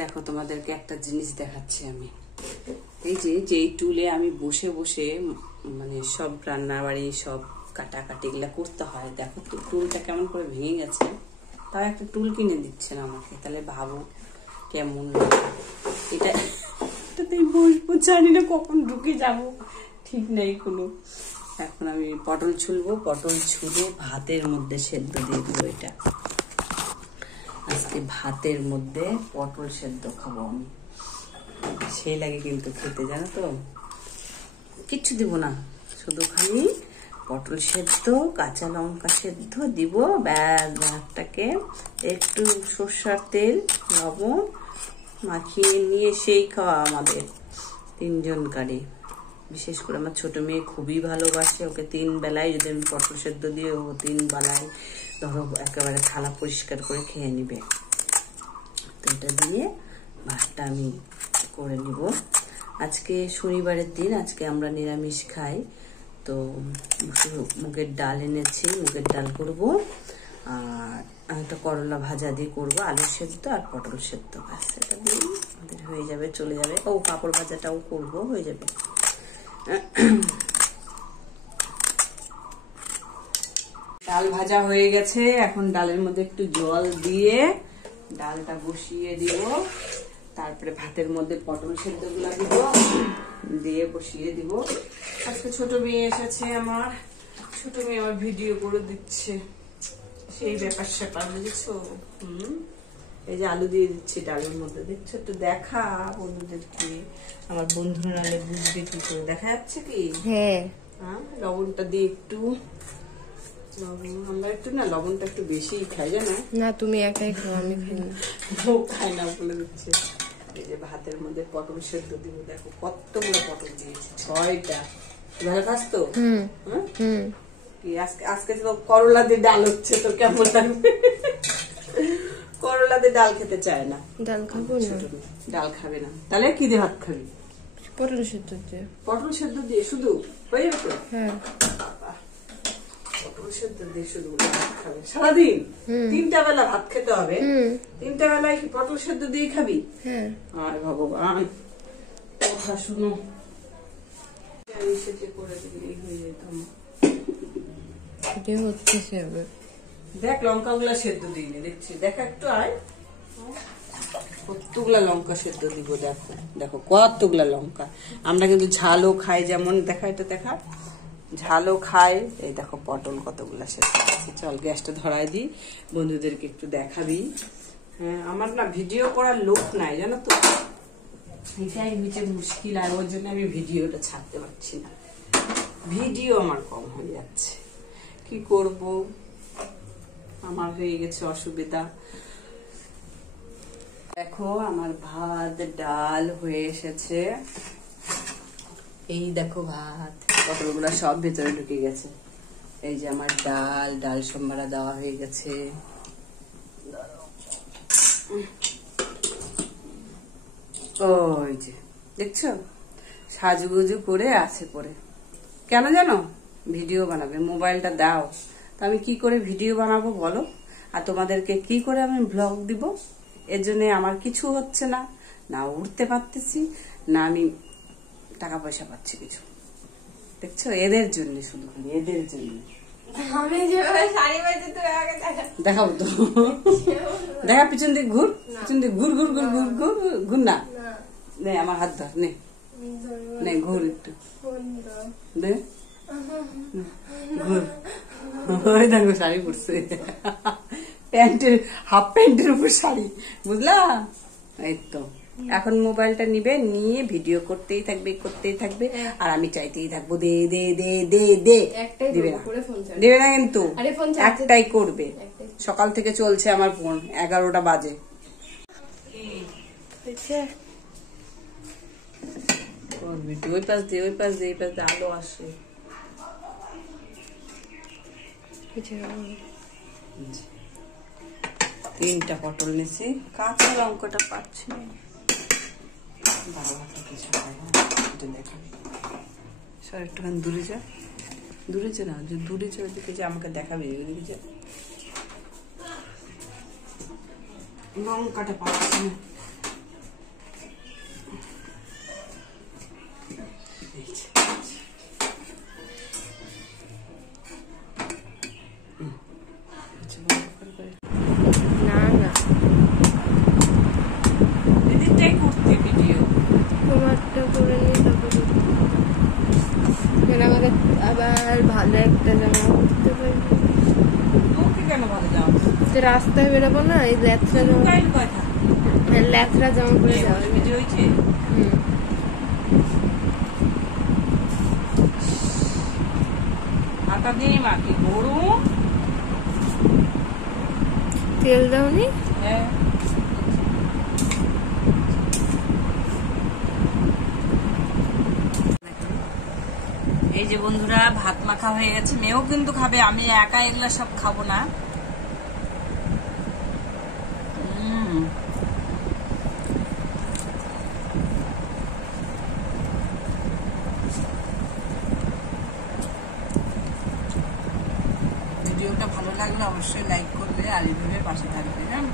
দেখো তোমাদেরকে একটা জিনিস দেখাচ্ছি আমি। এই যে যেই টুলে আমি বসে বসে মানে সব রান্না বাড়ি সব কাটাকাটি এগুলা করতে হয়, দেখো তো টুলটা কেমন করে ভেঙে গেছে। তাও একটা টুল কিনে দিচ্ছে না আমাকে, তাহলে ভাবো কেমন এটা। এটাতেই বসবো, জানি না কখন ঢুকে যাব, ঠিক নেই কোনো। এখন আমি পটল ছুলবো, পটল ছুলে ভাতের মধ্যে সেদ্ধ দিয়ে দেবো। এটা আজকে ভাতের মধ্যে পটল সেদ্ধ খাবো আমি, সেই লাগে কিন্তু খেতে, জানো তো। কিচ্ছু দিব না, শুধু খালি পটল সেদ্ধ, কাঁচা লঙ্কা সেদ্ধ দিব, ব্যাস। ভাতটাকে একটু সর্ষার তেল লবণ মাখিয়ে নিয়ে সেই খাওয়া আমাদের তিনজনকারী। বিশেষ করে আমার ছোট মেয়ে খুবই ভালোবাসে, ওকে 3 বেলায় যদি আমি পটল সেদ্ধ দিয়ে, ও 3 বেলায় ধরো একেবারে থালা পরিষ্কার করে খেয়ে নিবে। তো এটা দিয়ে ভাতটা আমি করে নিব। আজকে শনিবারের দিন, আজকে আমরা নিরামিষ খাই। তো মুগের ডাল এনেছি, মুগের ডাল করব, আর একটা করলা ভাজা দিয়ে করবো, আলু সেদ্ধ আর পটল সেদ্ধ, ব্যাস। এটা দিয়ে আমাদের হয়ে যাবে, চলে যাবে। ও পাঁপড় ভাজাটাও করবো, হয়ে যাবে। ডাল ভাজা হয়ে গেছে, এখন ডালের মধ্যে একটু জল দিয়ে ডালটা বসিয়ে দিব। তারপরে ভাতের মধ্যে পটল সেদ্ধ গুলা দিব, দিয়ে বসিয়ে দিব। আজকে ছোট মেয়ে এসেছে আমার, ছোট মেয়ে আমার ভিডিও করে দিচ্ছে, সেই ব্যাপার স্যাপার, বুঝেছো। এই যে আলু দিয়ে দিচ্ছি ডালের মধ্যে, দেখছো? একটু দেখা বন্ধুদেরকে, আমার বন্ধুরা নালে বুঝবে কি করে। দেখা যাচ্ছে কি? হ্যাঁ। লবণটা দিয়ে একটু, আমরা একটু না লবণটা একটু বেশি খাই, জানো না? তুমি একাই খাও, আমি খাই না। ও খাই না বলে দিচ্ছে। এই যে ভাতের মধ্যে পটল সেদ্ধ দিব, দেখো কতগুলো পটল দিয়েছি, 6টা। ভালো খাস তো? আজকে তো করলা দিয়ে ডাল হচ্ছে, তো কেমন লাগবে? করলা দিয়ে ডাল খেতে চায় না। ডাল খাবো না, ডাল খাবে না, তাহলে কি দিয়ে ভাত খাবি? পটল সেদ্ধ দিয়ে। পটল সেদ্ধ দিয়ে শুধু হয়ে যাবে তো? হ্যাঁ, পটল সেদ্ধ দিয়ে শুধু ভাত খাবে সারাদিন? 3টা বেলা ভাত খেতে হবে? 3টা বেলায় কি পটল সেদ্ধ দিয়ে খাবি? হ্যাঁ। আয় ভগবান, কথা শুনো। করে দিলেই হয়ে যেতাম। দেখ লঙ্কা গুলা সেদ্ধ দিইনি, দেখছি, দেখা একটু। আয়, কতগুলা লঙ্কা সেদ্ধ দিব, দেখো দেখো কতগুলা লঙ্কা। আমরা কিন্তু ঝালও খাই, যেমন দেখা, এটা দেখা, ঝালও খাই। এই দেখো পটল কতগুলা সেদ্ধ আছে। চল গ্যাসটা ধরাই দিই, বন্ধুদেরকে একটু দেখাবি। হ্যাঁ, আমার না ভিডিও করার লোক নাই, জানো তো, এটাই হচ্ছে মুশকিল। আর ওর জন্য আমি ভিডিওটা ছাড়তে পারছি না, ভিডিও আমার কম হয়ে যাচ্ছে। কি করব, আমার হয়ে গেছে অসুবিধা। দেখো আমার ভাত ডাল হয়ে এসেছে, এই দেখো ভাত, পটলগুলা সব ভেতরে ঢুকে গেছে। এই যে আমার ডাল, ডাল সম্বারা দেওয়া হয়ে গেছে। ওই যে দেখছো, সাজুগুজু করে আছে পরে, কেন জানো? ভিডিও বানাবে, মোবাইলটা দাও। তো আমি কি করে ভিডিও বানাবো বলো, আর তোমাদেরকে কি করে আমি ব্লগ দিব? এর জন্য আমার কিছু হচ্ছে না, না উঠতে পারতেছি, না আমি টাকা পয়সা পাচ্ছি কিছু। দেখছো, এদের জন্য, শুধু এদের জন্য। দেখাবো তো, দেখা, পিছন দিক ঘুর, পিছন দিক ঘুর, ঘুর ঘুর ঘুর ঘুর ঘুর। না নে, আমার হাত ধর, নে নে, ঘুর একটু, দে ঘুর। ওই দেখো শাড়ি পরছে, প্যান্টের, হাফ প্যান্টের উপর শাড়ি, বুঝলা? এই তো, এখন মোবাইলটা নিবে, নিয়ে ভিডিও করতেই থাকবে, করতেই থাকবে, আর আমি চাইতেই থাকবো দে দে দে দে দে। দিবে না, দিবে না, কিন্তু একটাই করবে। সকাল থেকে চলছে আমার ফোন, 11টা বাজে। ওই পাশ দিয়ে, ওই পাশ দিয়ে, এই পাশ দিয়ে আলো আসে। 3টা পটল নিয়েছি, কাঁচা লঙ্কাটা পাচ্ছি না। সর একটুখানি দূরে যা, দূরে যা, না দূরে যা, ওইদিকে যে আমাকে দেখাবে, ওইদিকে যা। লঙ্কাটা পাচ্ছি না, রাস্তায় বেরোবো না, এই ল্যাথরা জামা, কথা ল্যাথরা জামা পরে যাওয়া। ভিডিও হয়েছে হাতা দিয়ে মাকে গরম তেল দাওনি? হ্যাঁ এই যে বন্ধুরা ভাত মাখা হয়ে গেছে, মেয়েও কিন্তু খাবে, আমি একা এগুলা সব খাবো না। ভিডিওটা ভালো লাগলে অবশ্যই লাইক করবে আর এইভাবে পাশে থাকবে। হ্যাঁ।